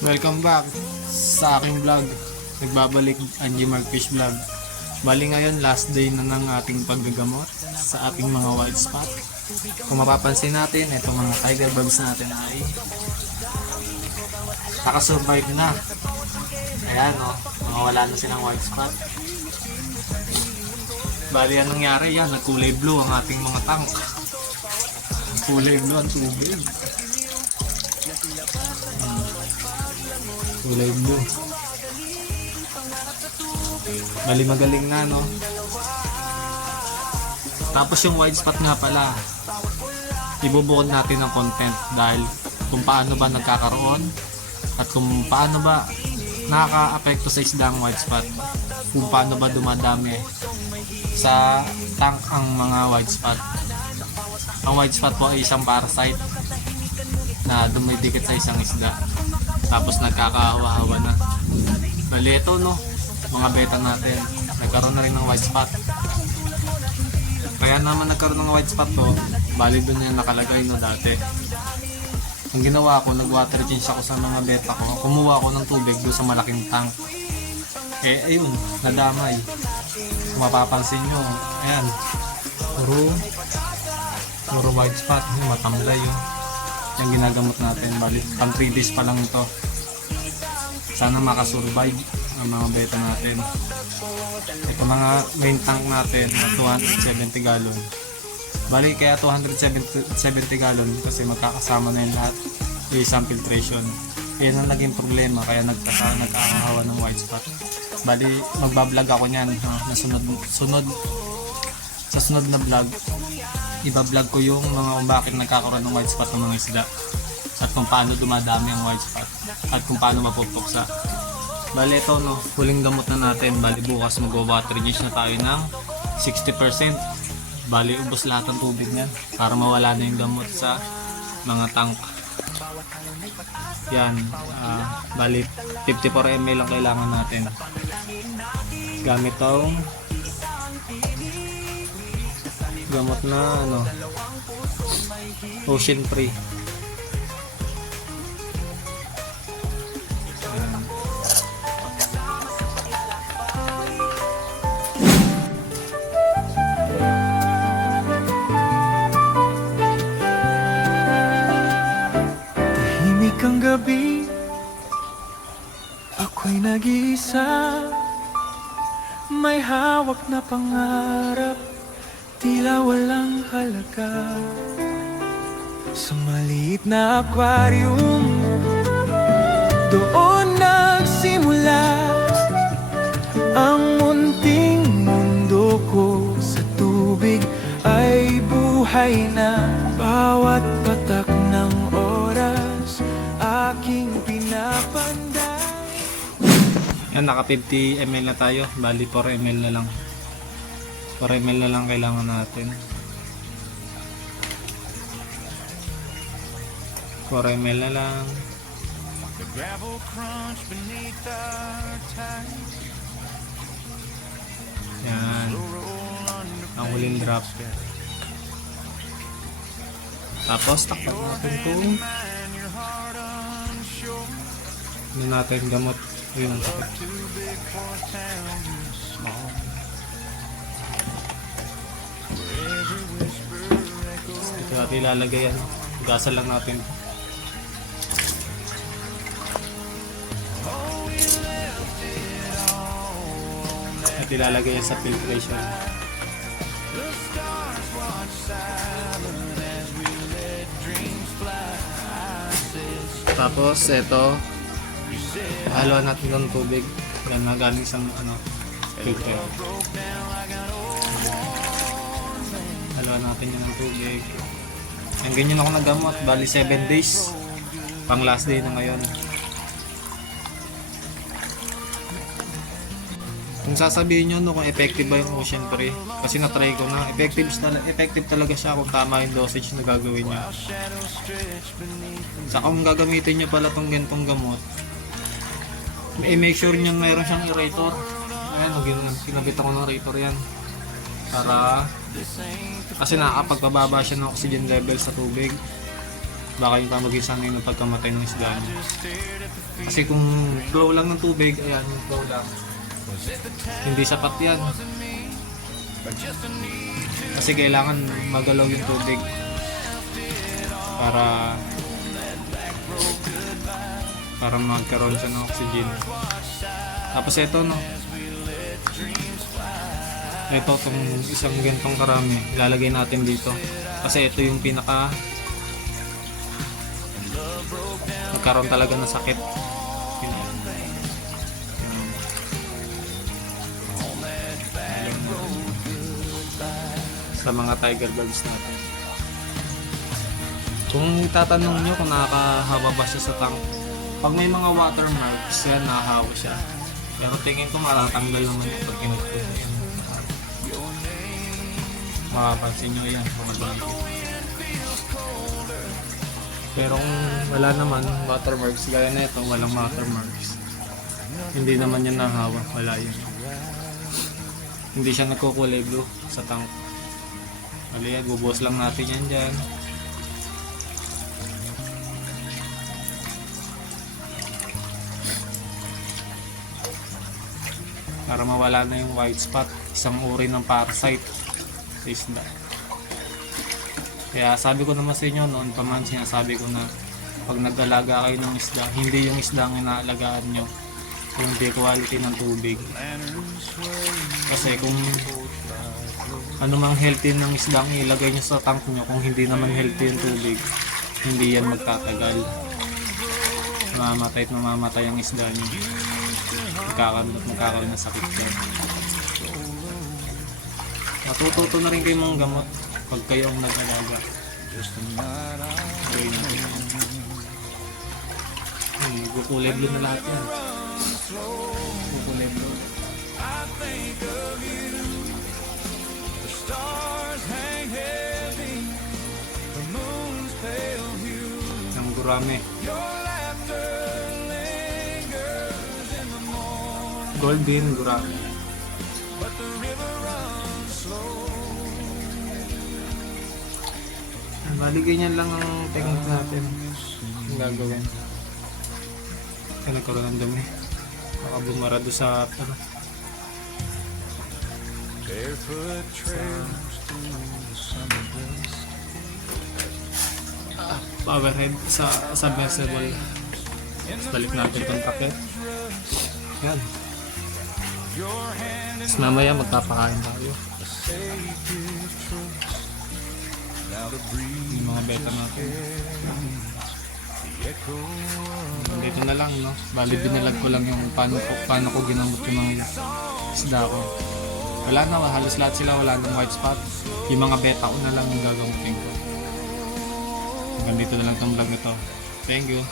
Welcome back sa aking vlog. Nagbabalik Angie Markfish Vlog. Bali ngayon last day na ng ating paggagamot sa ating mga white spot. Kung mapapansin natin, itong mga tiger bugs natin ay nakasurvive na. Ayan o, wala na silang white spot. Bali anong nangyari yan, nagkulay blue ang ating mga tank. Kulay blue ang tubig. Kulay blue. Bali magaling na, no? Tapos yung white spot nga pala, ibubukod natin ng content dahil kung paano ba nagkakaroon at kung paano ba nakaka-apekto sa isda ang white spot, kung paano ba dumadami sa tank ang mga white spot. Ang white spot po ay isang parasite na dumidikit sa isang isda tapos nagkakahawa-hawa na. Bali ito, no, mga beta natin nagkaroon na rin ng white spot. Kaya naman nagkaroon ng white spot to, bali doon yan nakalagay, no, dati. Ang ginawa ko, nag-water change ako sa mga beta ko, kumuha ako ng tubig doon sa malaking tank. Ayun, nadamay. Kung mapapansin nyo, ayan, puro white spot, matamlay yun. Yung ginagamot natin, bali pang 3 days pa lang ito. Sana makasurvive ang mga beta natin. Ito mga main tank natin na 270 gallon. Bali kaya 270 gallon kasi magkakasama na yung lahat yung isang filtration. Yan ang naging problema kaya nagkakahawa ng white spot. Bali magbablog ako niyan, na sa sunod na vlog. Iba-vlog ko yung mga kung bakit nagkakaroon ng white spot ng mga isda at kung paano dumadami ang white spot at kung paano mapupuksa. Bali ito, no, huling gamot na natin. Bali bukas mag-water change na tayo ng 60%. Bali ubos lahat ng tubig niyan para mawala na yung gamot sa mga tank. Yan, bali 54 ml ang kailangan natin. Gamit tong gamot na Ocean Free. Tahimik ang gabi, ako'y nag-iisa. May hawak na pangarap, tila walang halaga. Sa maliit na aquarium, doon nagsimula ang munting mundo ko. Sa tubig ay buhay na, bawat patak ng oras aking pinapanday. Yan, naka 50 ml na tayo. Bali 4 ml na lang. 4 ml na lang kailangan natin. 4 ml na lang. Yan, ang huling drop. Tapos takpan natin itong natin gamot. Yun ang sakit. Ito natin ilalagay yan. Gasan lang natin. At ilalagay yan sa filtration. Tapos ito, haluan natin ng tubig. Yan na galing sa filter. Haluan natin yan ng tubig. Ang ganyan ako nagamot. Bali 7 days. Pang last day na ngayon. Kung sasabihin nyo kung effective ba yung Ocean Free, kasi na-try ko na, effective talaga siya kung tama yung dosage na gagawin nyo. Saka kung gagamitin nyo pala tong gantong gamot, make sure nyo mayroon siyang aerator. Ayan, kinabit ako ng aerator yan. Para, kasi nakakapagpababa siya ng oxygen level sa tubig. baka yung pa maging sanay ng pagkamatay ng isda niya. Kasi kung flow lang ng tubig, ayan yung flow lang, hindi sapat yan. Kasi kailangan magalaw yung tubig para magkaroon siya ng oxygen. Tapos ito no, ito tong isang gantong karami ilalagay natin dito kasi ito yung pinaka nagkaroon talaga ng sakit. Sa mga tiger bugs natin. Kung itatanong nyo kung nakakahawa ba siya sa tank, pag may mga watermarks yan, nakahawa siya. Pero tingin ko matatanggal naman yung pag kinukod. Makapansin nyo yan kung malamigit. Pero kung wala naman watermarks, gaya na ito, walang watermarks, hindi naman yan nahawa, wala yun. Hindi siya nagkukulay blue sa tank. Aliyah, bubuhos lang natin yan dyan. Para mawala na yung white spot, isang uri ng parasite sa isda. Kaya sabi ko naman sa inyo noon pa man, sinasabi ko na pag nag-alaga kayo ng isda, hindi yung isda ang inaalagaan nyo, yung di quality ng tubig. Kasi kung ano mang healthy ng isda ang ilagay nyo sa tank nyo, kung hindi naman healthy yung tubig, hindi yan magtatagal. Mamamatay at mamamatay ang isda nyo. Magkakaroon ng sakit yan. Matututo na rin kayo mga gamot pag kayo ang nag-alaga. Gukulay blue na lahat yan. Gukulay blue. Ang gurame. Golden gurame. Bali ganyan lang ang technique natin ang gagawin. Kaya nagkaroon ng dumi, baka bumara doon sa powerhead sa submersible. Balik natin itong takip. Yan. Tapos mamaya magpapakain tayo. Yung mga beta natin. Dito na lang, no? Bali binalag ko lang yung paano ko ginamot yung mga isda ko. Wala na, halos lahat sila wala ng white spot. Yung mga beta ko na lang yung gagamutin ko. Hanggang dito na lang itong vlog nito. Thank you.